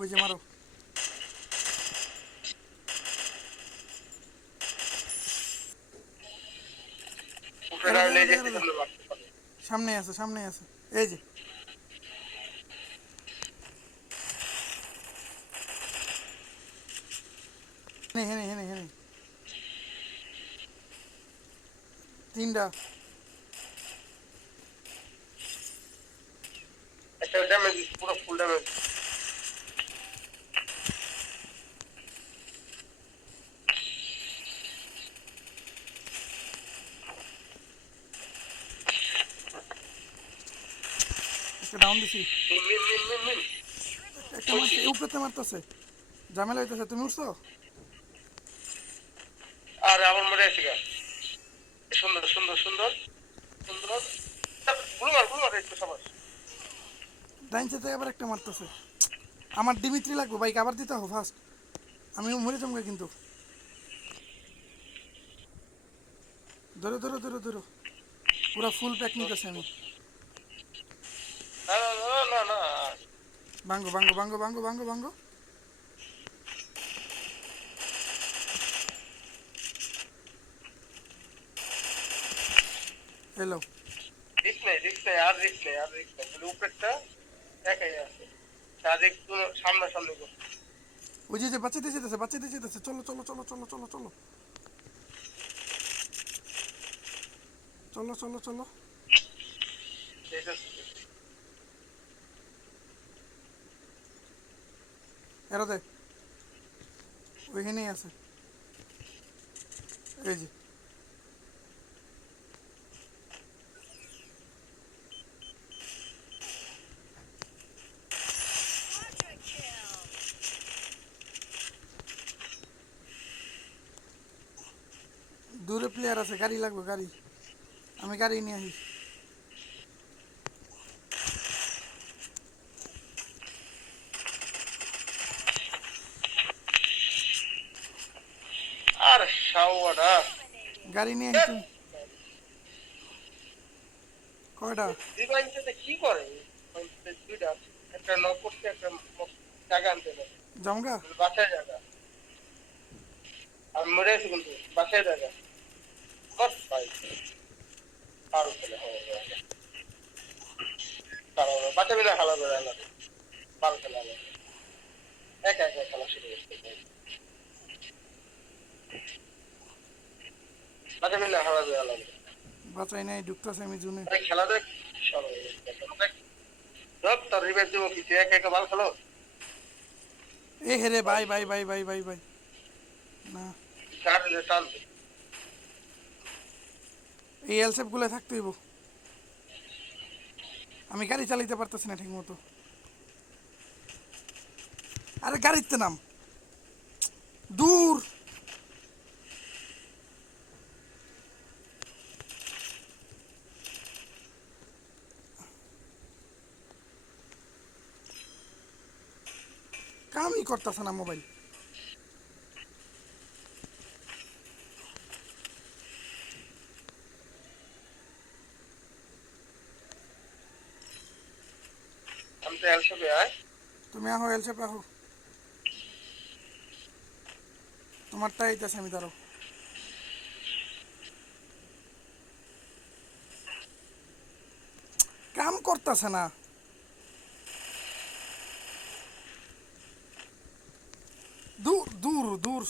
ওই যে মারো। এরা দে, এরা দে, এরা দে। সামনে আছে, সামনে আছে। এই যে হেনে হেনে হেনে হেনে তিনটা। একটা ড্যামেজ পুরো ফুল ড্যামেজ। একটা ডাউন দিছি। মিন মিন মিন মিন মিন। একটা কইছি মারছে, উপরেতে মারতেছে। ঝামেলা হইতেছে, তুমি উঠছো? আরে আমার মরে আছে গা। সুন্দর সুন্দর সুন্দর সুন্দর। গুলমার গুলমার একটু সবাস। ডাইন সাইডে আবার একটা মারতেছে। আমার ডিমিত্রি লাগবে বাইক, আবার দিতে হবে ফার্স্ট। আমি মরে যাবো কিন্তু। ধরো ধরো ধরো ধরো, পুরা ফুল প্যাক নিতেছে আমি। না না না না না। ভাঙ্গো ভাঙ্গো ভাঙ্গো ভাঙ্গো ভাঙ্গো ভাঙ্গো। এলো। রিস্ক নেই আর রিস্ক নেই আর রিস্ক নেই। খালি উপরেরটা একাই আছে। সাথে একটু সামনাসামনি করছে। ওই যে বাচ্চাতে যেতেছে, বাচ্চাতে যেতেছে। চলো চলো চলো চলো চলো চলো চলো চলো চলো। ঠিক আছে। এরা দে, ওইখানেই আছে। এই যে দূরে প্লেয়ার আছে, গাড়ি লাগবে গাড়ি। আমি গাড়ি নিয়ে আসি। আর শাওয়াটা গাড়ি নিয়ে আসি তুমি। কয়টা? ডিভাইসটাতে কি করে? দুইটা একটা নক করতে একটা জায়গা আনতে হবে। জামগা। বাসায় জায়গা। আমি মরে আছি কিন্তু বাসায় জায়গা। বাস ভাই পারো খেলে হবে। পারো বাচ্চা মিলে খেলা করে আলাদা। পারো খেলা আলাদা। একা একা খেলা শুরু করতে বাচ্চা মিলে খেলা করে আলাদা। বাঁচাই নাই, ঢুকতেছে আমি জুনে। খেলা দেখ সবাই দেখ তোর রিভেজ দেবো কি তুই একা একা ভালো খেলো। এ হেরে ভাই ভাই ভাই ভাই ভাই ভাই। না, গাড়ি টান এই এলসেপ গুলো থাকতে হইব। আমি গাড়ি চালাইতে পারতেছি না ঠিক মতো। আরে গাড়িতে নাম, দূর। কামই করতেছে না মোবাইল। আমি তো এলসবে আয় তুমি আহো, এলসেপ আহো। তোমারটা এইতেছে, আমি ধরো। কাম করতেছে না। দূর দূর দূর।